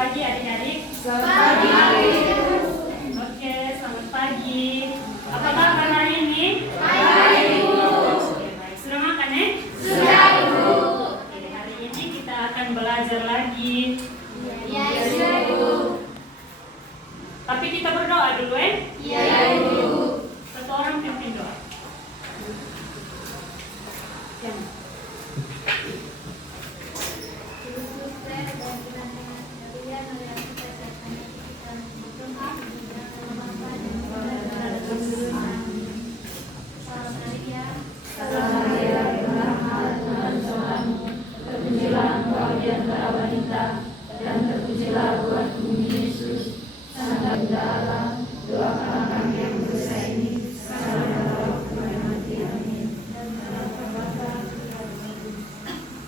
pagi adik-adik. Selamat pagi. Oke, selamat pagi. Apa kabar hari ini? Baik, Ibu. Oke, baik. Sudah makan ya? Sudah, Ibu. Oke, hari ini kita akan belajar lagi. Ya, Ibu. Tapi kita berdoa dulu ya? Ya, Ibu. Satu orang pimpin doa. Yang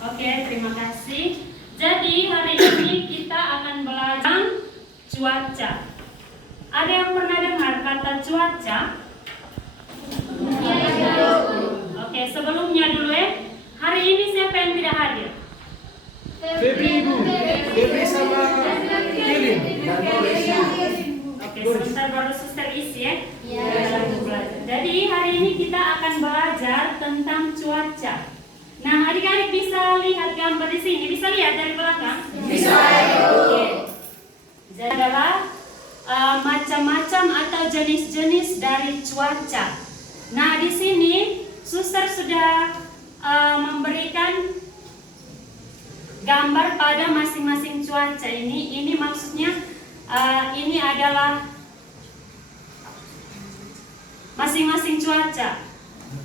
Oke, terima kasih. Jadi hari ini kita akan belajar cuaca. Ada yang pernah dengar kata cuaca? Ya, Ibu. Oke, sebelumnya dulu ya. Hari ini siapa yang tidak hadir? Febri, Ibu. Febri sama Kelly. Oke, sebentar baru suster isi ya. Ya. Kita belajar. Jadi hari ini kita akan belajar tentang cuaca. Nah, adik-adik bisa lihat gambar di sini. Bisa lihat dari belakang? Bisa, Ibu. Oke. Jadi adalah macam-macam atau jenis-jenis dari cuaca. Nah, di sini suster sudah memberikan gambar pada masing-masing cuaca ini. Ini maksudnya ini adalah masing-masing cuaca.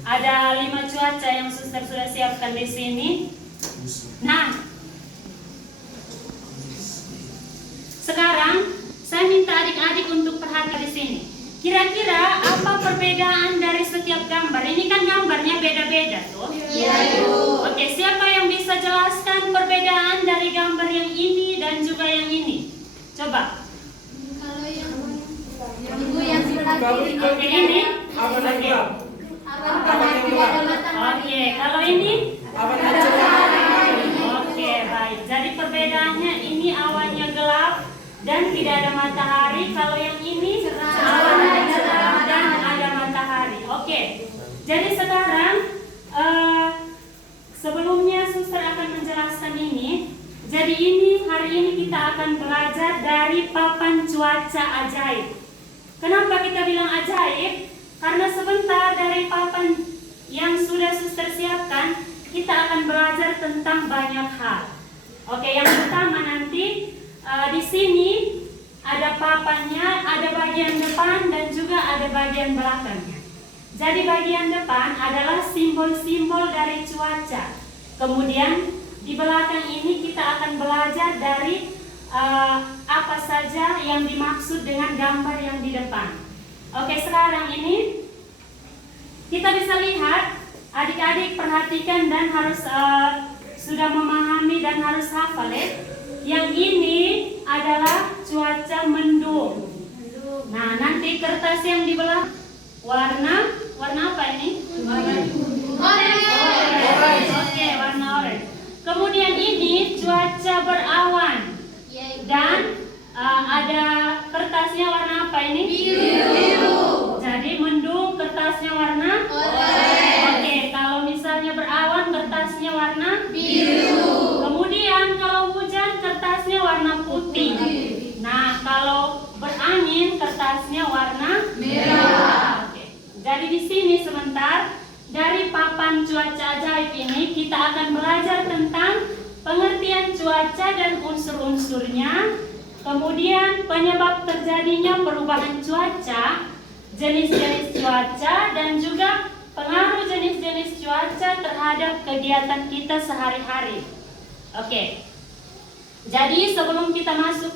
Ada 5 cuaca yang suster sudah siapkan di sini. Nah, sekarang saya minta adik-adik untuk perhatikan di sini. Kira-kira apa perbedaan dari setiap gambar? Ini kan gambarnya beda-beda tuh. Iya, Ibu. Oke, siapa yang bisa jelaskan perbedaan dari gambar yang ini dan juga yang ini? Coba. Kalau yang Ibu yang sebelah kiri. Oke, ini. Awan yang gelap. Awan gelap ada matahari. Oke, kalau ini? Awan yang cerah. Oke, baik. Jadi perbedaannya ini awannya gelap dan tidak ada matahari. Kalau yang ini awannya cerah dan ada matahari. Oke. Jadi sekarang sebelumnya suster akan menjelaskan ini. Jadi hari ini kita akan belajar dari papan cuaca ajaib. Kenapa kita bilang ajaib? Karena sebentar dari papan yang sudah suster siapkan, kita akan belajar tentang banyak hal. Oke, yang pertama nanti di sini ada papannya, ada bagian depan dan juga ada bagian belakangnya. Jadi bagian depan adalah simbol-simbol dari cuaca. Kemudian di belakang ini kita akan belajar dari apa saja yang dimaksud dengan gambar yang di depan. Oke, sekarang ini kita bisa lihat, adik-adik perhatikan dan harus sudah memahami dan harus hafal ya. Yang ini adalah cuaca mendung. Nah, nanti kertas yang di belakang warna apa ini? Orange. Oke, warna orange. Kemudian ini cuaca berawan. Dan ada kertasnya warna apa ini? Biru. Jadi mendung kertasnya warna Orange. Oke, kalau misalnya berawan kertasnya warna Biru. Kemudian kalau hujan kertasnya warna putih. Nah, kalau berangin kertasnya warna Merah. Oke. Jadi di sini sebentar dari papan cuaca ajaib ini kita akan belajar tentang pengertian cuaca dan unsur-unsurnya, kemudian penyebab terjadinya perubahan cuaca, jenis-jenis cuaca, dan juga pengaruh jenis-jenis cuaca terhadap kegiatan kita sehari-hari. Oke. Jadi sebelum kita masuk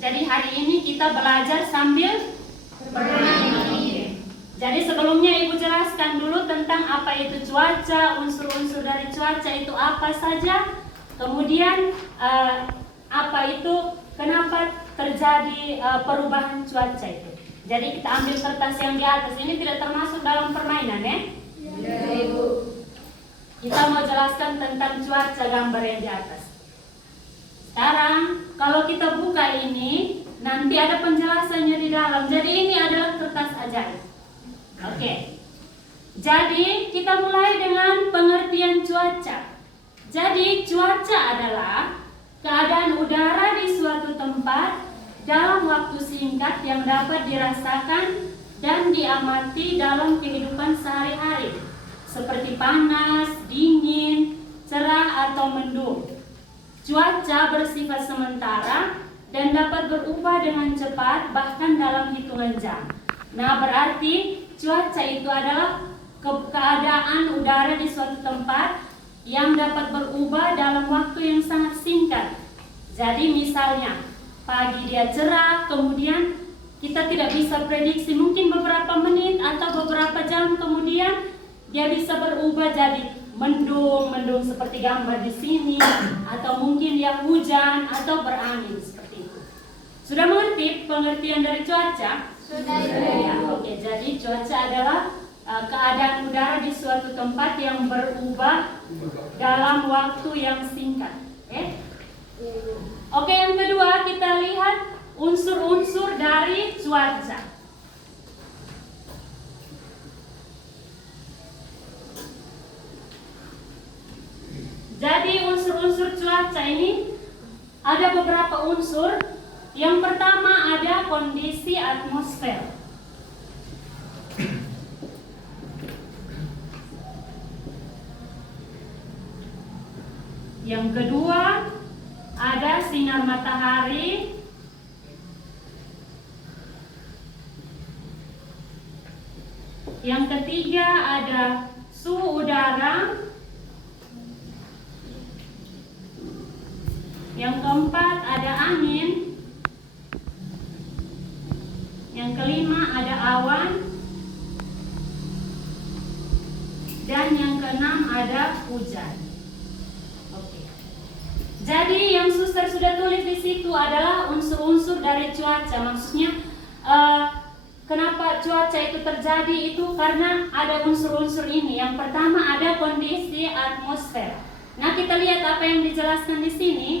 jadi hari ini kita belajar sambil Bernyanyi. Jadi sebelumnya Ibu jelaskan dulu tentang apa itu cuaca, unsur-unsur dari cuaca itu apa saja. Kemudian apa itu, kenapa terjadi perubahan cuaca itu. Jadi kita ambil kertas yang di atas, ini tidak termasuk dalam permainan ya. Ya, Ibu. Kita mau jelaskan tentang cuaca, gambar yang di atas. Sekarang kalau kita buka ini, nanti ada penjelasannya di dalam. Jadi ini adalah kertas ajaib. Oke. Jadi kita mulai dengan pengertian cuaca. Jadi cuaca adalah keadaan udara di suatu tempat dalam waktu singkat yang dapat dirasakan dan diamati dalam kehidupan sehari-hari, seperti panas, dingin, cerah atau mendung. Cuaca bersifat sementara dan dapat berubah dengan cepat bahkan dalam hitungan jam. Nah, berarti cuaca itu adalah keadaan udara di suatu tempat yang dapat berubah dalam waktu yang sangat singkat. Jadi misalnya pagi dia cerah, kemudian kita tidak bisa prediksi, mungkin beberapa menit atau beberapa jam kemudian dia bisa berubah jadi mendung seperti gambar di sini, atau mungkin dia hujan atau berangin seperti itu. Sudah mengerti pengertian dari cuaca? Sudah. Ya, oke. Jadi cuaca adalah keadaan udara di suatu tempat yang berubah dalam waktu yang singkat. Oke, yang kedua kita lihat unsur-unsur dari cuaca. Jadi unsur-unsur cuaca ini ada beberapa unsur. Yang pertama ada kondisi atmosfer. Yang kedua ada sinar matahari. Yang ketiga ada suhu udara. Yang keempat ada angin. Yang kelima ada awan. Dan yang keenam ada hujan. Oke. Jadi yang suster sudah tulis di situ adalah unsur-unsur dari cuaca. Maksudnya kenapa cuaca itu terjadi itu karena ada unsur-unsur ini. Yang pertama ada kondisi atmosfer. Nah, kita lihat apa yang dijelaskan di sini.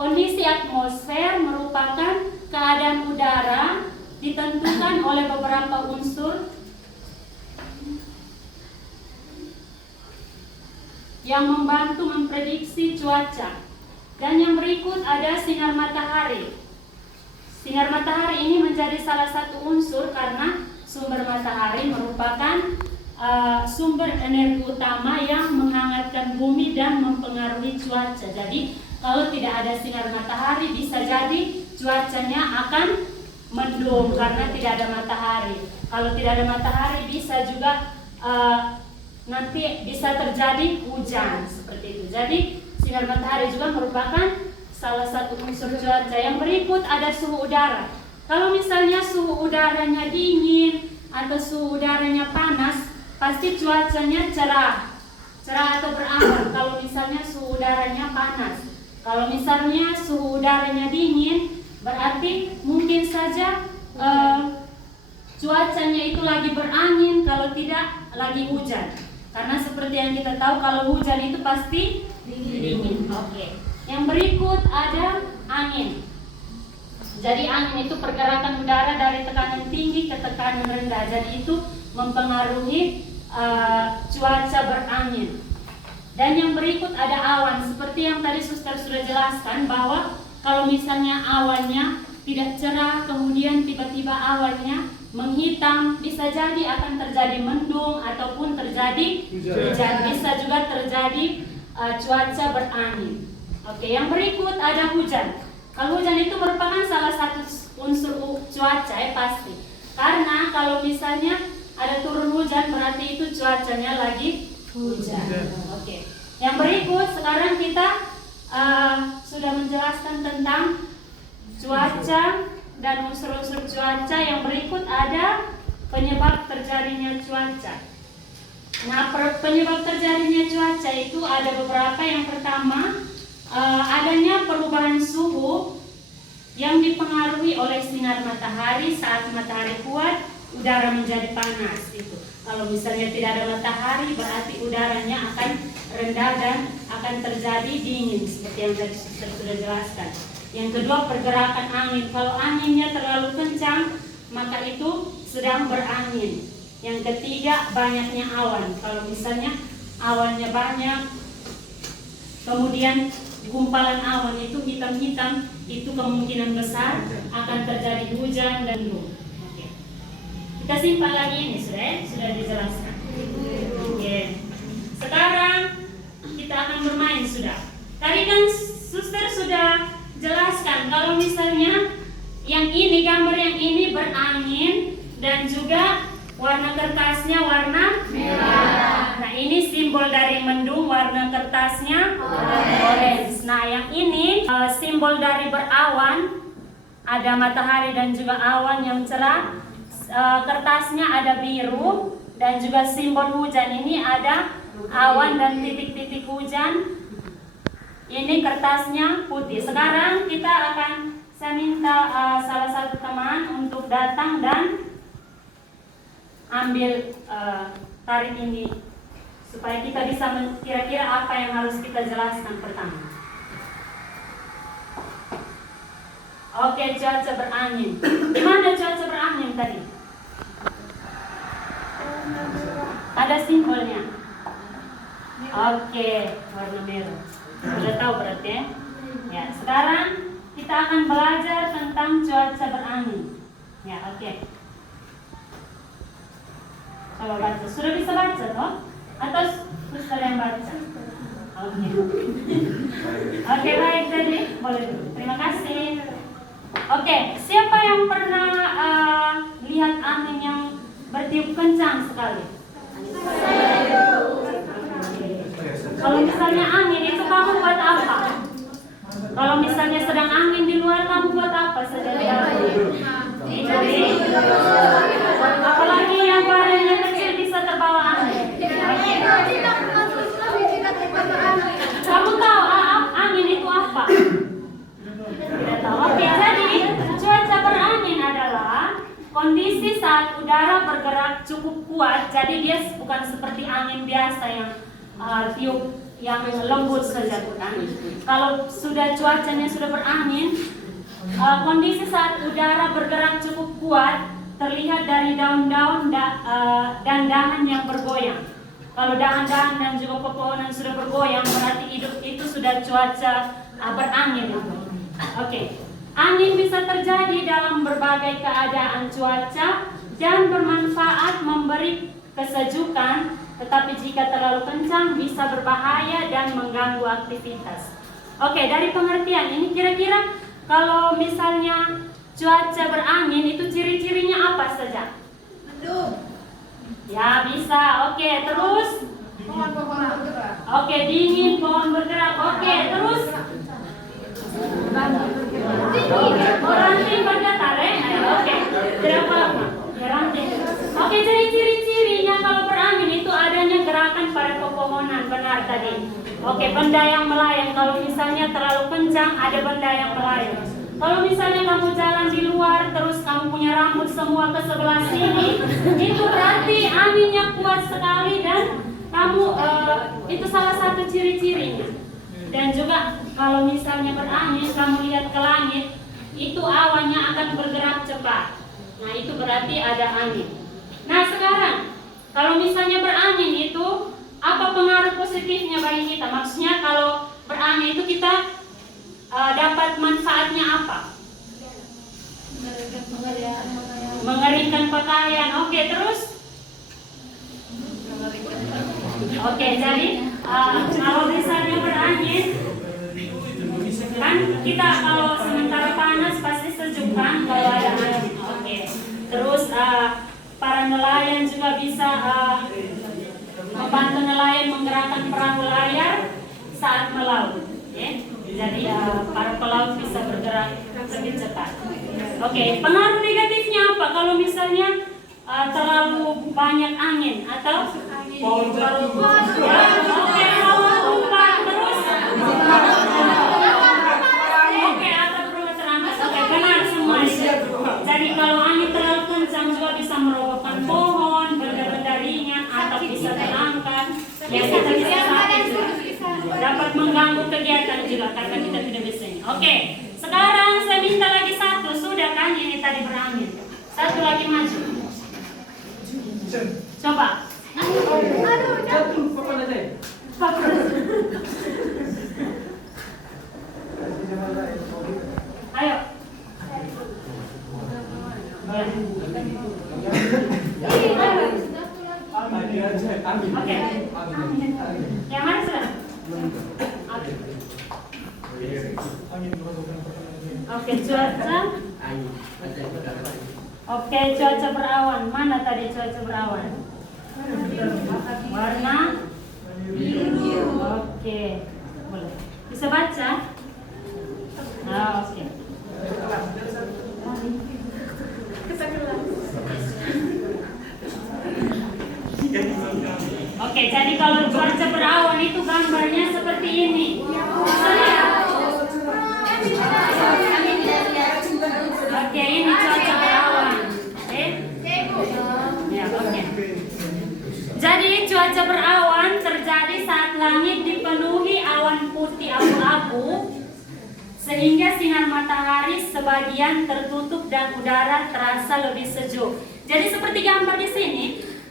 Kondisi atmosfer merupakan keadaan udara ditentukan oleh beberapa unsur yang membantu memprediksi cuaca. Dan yang berikut ada sinar matahari. Sinar matahari ini menjadi salah satu unsur karena sumber matahari merupakan sumber energi utama yang menghangatkan bumi dan mempengaruhi cuaca. Jadi kalau tidak ada sinar matahari bisa jadi cuacanya akan mendung karena tidak ada matahari. Kalau tidak ada matahari bisa juga nanti bisa terjadi hujan seperti itu. Jadi sinar matahari juga merupakan salah satu unsur cuaca. Yang berikut ada suhu udara. Kalau misalnya suhu udaranya dingin atau suhu udaranya panas, pasti cuacanya cerah atau berawan. Kalau misalnya suhu udaranya panas, kalau misalnya suhu udaranya dingin, berarti mungkin saja cuacanya itu lagi berangin, kalau tidak lagi hujan. Karena seperti yang kita tahu kalau hujan itu pasti dingin. Oke. Yang berikut ada angin. Jadi angin itu pergerakan udara dari tekanan tinggi ke tekanan rendah. Jadi itu mempengaruhi cuaca berangin. Dan yang berikut ada awan. Seperti yang tadi suster sudah jelaskan bahwa kalau misalnya awannya tidak cerah, kemudian tiba-tiba awannya menghitam, bisa jadi akan terjadi mendung ataupun terjadi hujan. Bisa juga terjadi cuaca berangin. Oke, yang berikut ada hujan. Kalau hujan itu merupakan salah satu unsur cuaca pasti. Karena kalau misalnya ada turun hujan berarti itu cuacanya lagi hujan. Oke. Yang berikut sekarang kita sudah menjelaskan tentang cuaca dan unsur-unsur cuaca. Yang berikut ada penyebab terjadinya cuaca. Nah, penyebab terjadinya cuaca itu ada beberapa. Yang pertama, adanya perubahan suhu yang dipengaruhi oleh sinar matahari. Saat matahari kuat, udara menjadi panas. Itu. Kalau misalnya tidak ada matahari, berarti udaranya akan rendah dan akan terjadi dingin seperti yang tadi sudah jelaskan. Yang kedua, pergerakan angin. Kalau anginnya terlalu kencang, maka itu sedang berangin. Yang ketiga, banyaknya awan. Kalau misalnya awannya banyak, kemudian gumpalan awan itu hitam-hitam, itu kemungkinan besar akan terjadi hujan dan mendung. Oke. Kita simpan lagi ini, sudah dijelaskan. Oke. Sekarang kita akan bermain sudah. Tadi kan suster sudah jelaskan kalau misalnya yang ini, gambar yang ini berangin dan juga warna kertasnya warna merah. Nah, ini simbol dari mendung, warna kertasnya orange. Nah, yang ini simbol dari berawan, ada matahari dan juga awan yang cerah. Kertasnya ada biru dan juga simbol hujan ini ada awan dan titik-titik hujan. Ini kertasnya putih. Sekarang saya minta salah satu teman untuk datang dan ambil tarik ini supaya kita bisa kira-kira apa yang harus kita jelaskan pertama. Oke, cuaca berangin. Gimana cuaca berangin tadi? Ada simbolnya. Oke, warna merah. Sudah tahu berarti ya? Ya, sekarang kita akan belajar tentang cuaca berangin. Ya, oke. Coba baca. Sudah bisa baca toh? Atau suster yang baca? Oke. Oke, baik tadi. Boleh dulu. Terima kasih. Oke, siapa yang pernah lihat angin yang bertiup kencang sekali? Kalau misalnya angin itu kamu buat apa? Kalau misalnya sedang angin di luar, kamu buat apa saja di dalam? Apalagi yang badannya kecil bisa terbawa angin. Kamu tahu angin itu apa? Tidak tahu. Oke, jadi cuaca berangin adalah kondisi saat udara bergerak cukup kuat. Jadi dia bukan seperti angin biasa yang tiup yang lembut saja, bukan. Kalau sudah cuacanya sudah berangin, kondisi saat udara bergerak cukup kuat terlihat dari daun-daun dan dahan yang bergoyang. Kalau dahan-dahan dan juga pepohonan sudah bergoyang, berarti itu sudah cuaca berangin. Oke. Angin bisa terjadi dalam berbagai keadaan cuaca dan bermanfaat memberi kesejukan, tetapi jika terlalu kencang bisa berbahaya dan mengganggu aktivitas. Oke, dari pengertian ini kira-kira kalau misalnya cuaca berangin itu ciri-cirinya apa saja? Mendung. Ya, bisa. Oke, terus? Pohon-pohon bergerak. Oke, dingin, pohon bergerak. Oke, terus? Ranting bergetar, Oke, tidak apa-apa. Ya, ranting. Oke, jadi ciri-cirinya kalau berangin itu adanya gerakan pada pepohonan, benar tadi. Oke, benda yang melayang. Kalau misalnya terlalu kencang, ada benda yang melayang. Kalau misalnya kamu jalan di luar, terus kamu punya rambut semua ke sebelah sini, itu berarti anginnya kuat sekali dan kamu itu salah satu ciri-cirinya. Dan juga kalau misalnya berangin, kamu lihat ke langit, itu awannya akan bergerak cepat. Nah, itu berarti ada angin. Nah, sekarang kalau misalnya berangin itu apa pengaruh positifnya bagi kita? Maksudnya kalau berangin itu kita dapat manfaatnya apa? Mengeringkan pakaian. Oke, terus? Oke, jadi kalau misalnya berangin, kan kita kalau sementara panas pasti sejuk kan kalau ada angin. Oke, terus para nelayan juga bisa membantu nelayan menggerakkan perahu layar saat melaut. Jadi para pelaut bisa bergerak lebih cepat. Oke, pengaruh negatifnya apa? Kalau misalnya terlalu banyak angin atau Pohon jatuh. oke, pohon tumbang terus. Oke, atap rumah terampas. Oke, benar semua. Jadi kalau angin terlalu kencang juga bisa merobohkan pohon, benda-benda ringan atau bisa terangkat. Ya, kita bisa kegiatan juga karena kita tidak bisa ini. Oke, sekarang saya minta lagi satu, sudah kan ini tadi berangin. Satu lagi maju. Coba. Jatuh papan ajaib. Ayo. Angin ajaib. Angin. Oke. Yang mana sudah? Oke. Oke, cuaca. Oke, cuaca berawan. Mana tadi cuaca berawan? Warna biru. Oke. Boleh. Bisa baca? Oke. Oke, jadi kalau cuaca berawan itu gambarnya seperti ini. Bisa lihat? Oke, ini cuaca berawan. Ya, oke. Jadi cuaca berawan terjadi saat langit dipenuhi awan putih abu-abu sehingga sinar matahari sebagian tertutup dan udara terasa lebih sejuk. Jadi seperti gambar di sini,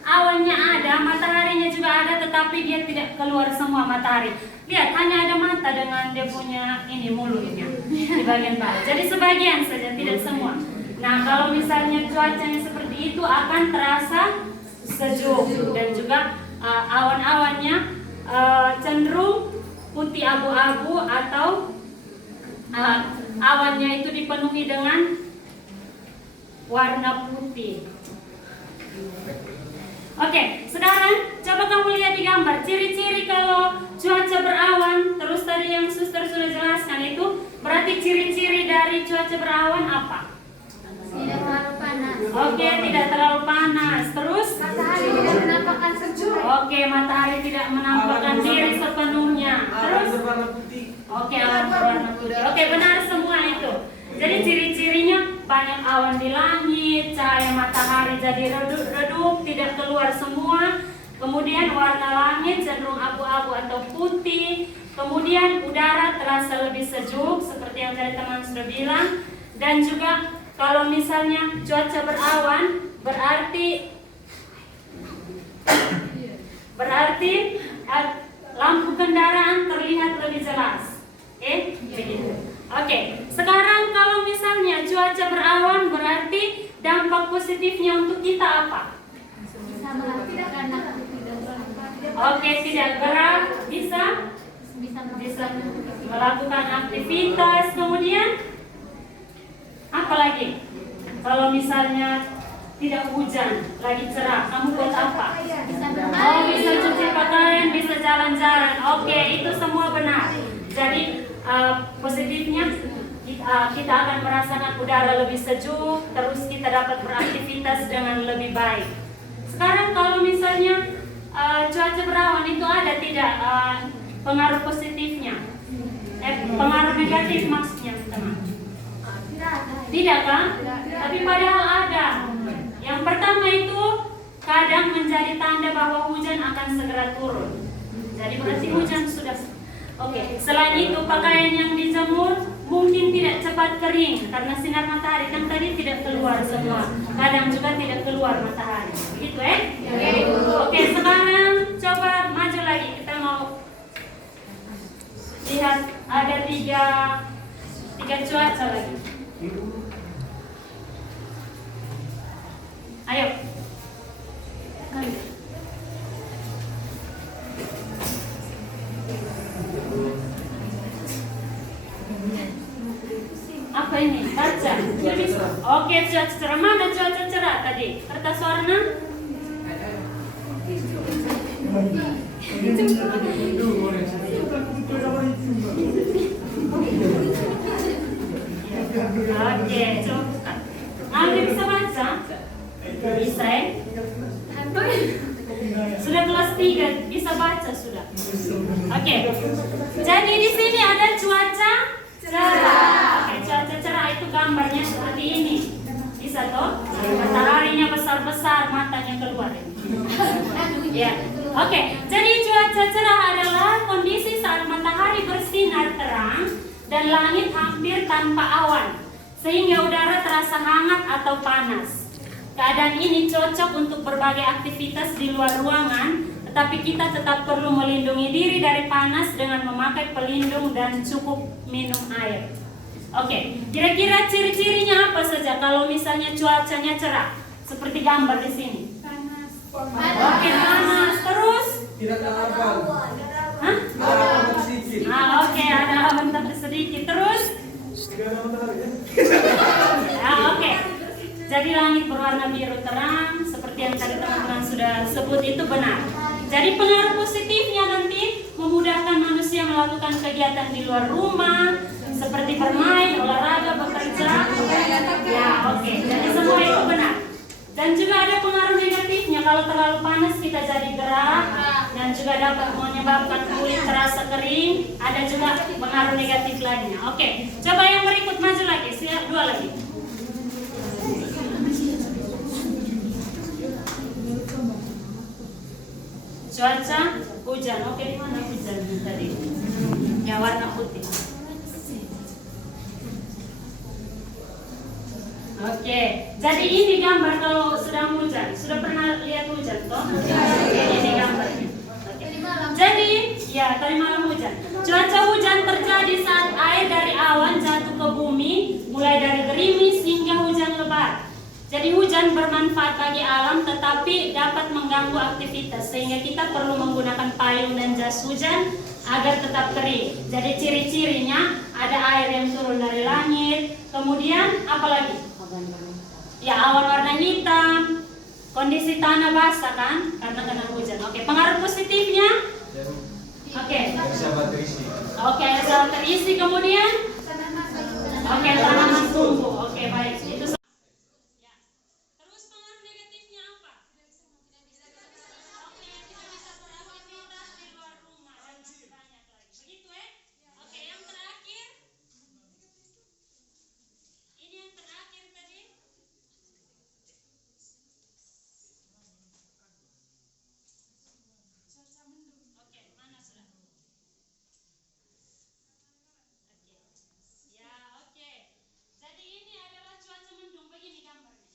awannya ada, mataharinya juga ada, tetapi dia tidak keluar semua matahari. Lihat, hanya ada mata dengan dia punya ini mulutnya di bagian bawah. Jadi sebagian saja, tidak semua. Nah, kalau misalnya cuacanya seperti itu akan terasa sejuk dan juga awan-awannya cenderung putih abu-abu atau awannya itu dipenuhi dengan warna putih. Oke, sekarang coba kamu lihat di gambar ciri-ciri kalau cuaca berawan. Terus tadi yang suster sudah jelaskan itu berarti ciri-ciri dari cuaca berawan apa? Tidak terlalu panas. Oke, tidak terlalu panas. Terus? Matahari tidak menampakkan sejuk. Oke, matahari tidak menampakkan diri sepenuhnya. Terus? Awan berwarna putih. Oke, awan berwarna putih. Oke, benar semua itu. Jadi ciri-cirinya banyak awan di langit, cahaya matahari jadi redup, tidak keluar semua. Kemudian warna langit cenderung abu-abu atau putih. Kemudian udara terasa lebih sejuk seperti yang tadi teman sudah bilang. Dan juga kalau misalnya cuaca berawan berarti lampu kendaraan terlihat lebih jelas. Begitu. Oke, sekarang kalau misalnya cuaca berawan berarti dampak positifnya untuk kita apa? Oke, tidak gerak, bisa melakukan aktivitas. Kemudian apa lagi? Kalau misalnya tidak hujan, lagi cerah, kamu buat apa? Oh, bisa cuci pakaian, bisa jalan-jalan. Oke, itu semua benar. Jadi positifnya kita akan merasakan udara lebih sejuk, terus kita dapat beraktivitas dengan lebih baik. Sekarang kalau misalnya cuaca berawan itu ada tidak pengaruh positifnya? Pengaruh negatif maksudnya, teman? Tidak kan? Tapi padahal ada. Yang pertama itu kadang menjadi tanda bahwa hujan akan segera turun. Jadi berarti hujan sudah. Oke. Selain itu pakaian yang dijemur mungkin tidak cepat kering karena sinar matahari kan tadi tidak keluar semua. Kadang juga tidak keluar matahari. Begitu Oke, sekarang coba maju lagi. Kita mau lihat ada tiga cuaca lagi. Ayo. Apa ini? Baca. Oke, cuaca cerah. Mana cuaca cerah tadi? Kertas warna? Oke, coba. Anda bisa baca? Bisa Sudah kelas 3, bisa baca sudah. Oke. Jadi di sini ada cuaca cerah. Oke, cuaca cerah itu gambarnya seperti ini. Bisa toh? Mataharinya besar-besar, matanya keluar. Ya. Oke, jadi cuaca cerah adalah kondisi saat matahari bersinar dan langit hampir tanpa awan, sehingga udara terasa hangat atau panas. Keadaan ini cocok untuk berbagai aktivitas di luar ruangan, tetapi kita tetap perlu melindungi diri dari panas dengan memakai pelindung dan cukup minum air. Oke, kira-kira ciri-cirinya apa saja kalau misalnya cuacanya cerah? Seperti gambar di sini. Panas. Oke, panas. Terus? Tidak ada awan. Hah? Ada awan sedikit. Oke, ada awan tapi sedikit. Terus? Tidak ada matahari. Oke. Jadi langit berwarna biru terang, seperti yang tadi teman-teman sudah sebut itu benar. Jadi pengaruh positifnya nanti memudahkan manusia melakukan kegiatan di luar rumah, seperti bermain, olahraga, bekerja. Ya, oke. Jadi semua itu benar. Dan juga ada pengaruh negatifnya, kalau terlalu panas kita jadi gerah dan juga dapat menyebabkan kulit terasa kering. Ada juga pengaruh negatif lainnya. Oke, coba yang berikut maju lagi, siap, 2 lagi. Cuaca hujan, oke, di mana hujan tadi? Ya, warna putih. Oke, jadi ini gambar kalau sedang hujan. Sudah pernah lihat hujan toh? Ini gambarnya. Oke. Jadi, ya tadi malam hujan. Cuaca hujan terjadi saat air dari awan jatuh ke bumi, mulai dari gerimis hingga hujan lebat. Jadi hujan bermanfaat bagi alam, tetapi dapat mengganggu aktivitas, sehingga kita perlu menggunakan payung dan jas hujan agar tetap kering. Jadi ciri-cirinya ada air yang turun dari langit, kemudian apa lagi? Ya, awan warna hitam, kondisi tanah basah kan, karena kena hujan. Oke, pengaruh positifnya? Oke. Oke, sel terisi, kemudian? Oke, tanaman tumbuh. Oke, baik. Itu ya. Terus pengaruh negatifnya apa? Oke, kita bisa beraktivitas di luar rumah dan masih banyak lagi. Begitu ya? Oke, yang terakhir. Ini yang terakhir tadi. Oke, mana sudah? Oke. Ya, oke. Jadi ini adalah cuaca mendung, begini gambarnya.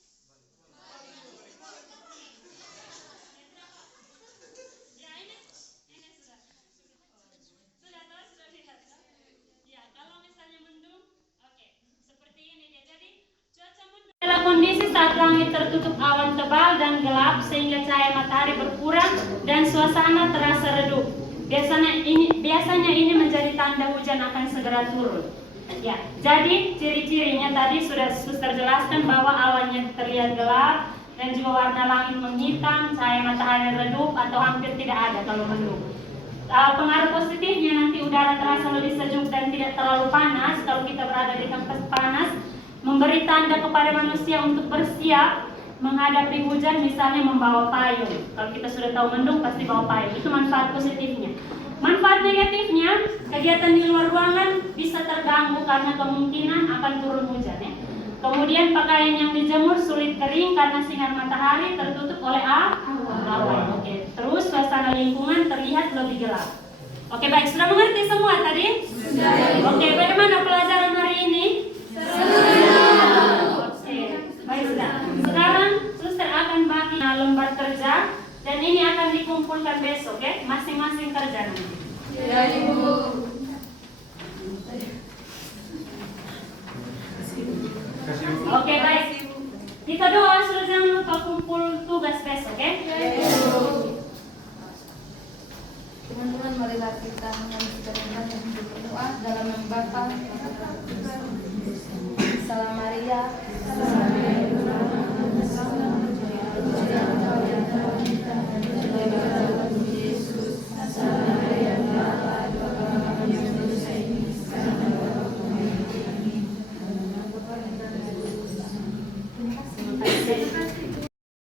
Ya, ini sudah. Sudah tahu, sudah lihat. Ya, kalau misalnya mendung, oke, seperti ini dia. Jadi cuaca mendung adalah kondisi saat langit tertutup awan tebal dan gelap sehingga cahaya matahari berkurang dan suasana terasa redup. Biasanya ini menjadi tanda hujan akan segera turun. Ya, jadi ciri-cirinya tadi sudah suster jelaskan bahwa awannya terlihat gelap dan juga warna langit menghitam, cahaya matahari redup atau hampir tidak ada kalau mendung. Pengaruh positifnya nanti udara terasa lebih sejuk dan tidak terlalu panas. Kalau kita berada di tempat panas, memberi tanda kepada manusia untuk bersiap menghadapi hujan, misalnya membawa payung. Kalau kita sudah tahu mendung pasti bawa payung. Itu manfaat positifnya. Manfaat negatifnya, kegiatan di luar ruangan bisa terganggu karena kemungkinan akan turun hujan ya. Kemudian pakaian yang dijemur sulit kering karena sinar matahari tertutup oleh awan. Oke. Terus suasana lingkungan terlihat lebih gelap. Oke, baik, sudah mengerti semua?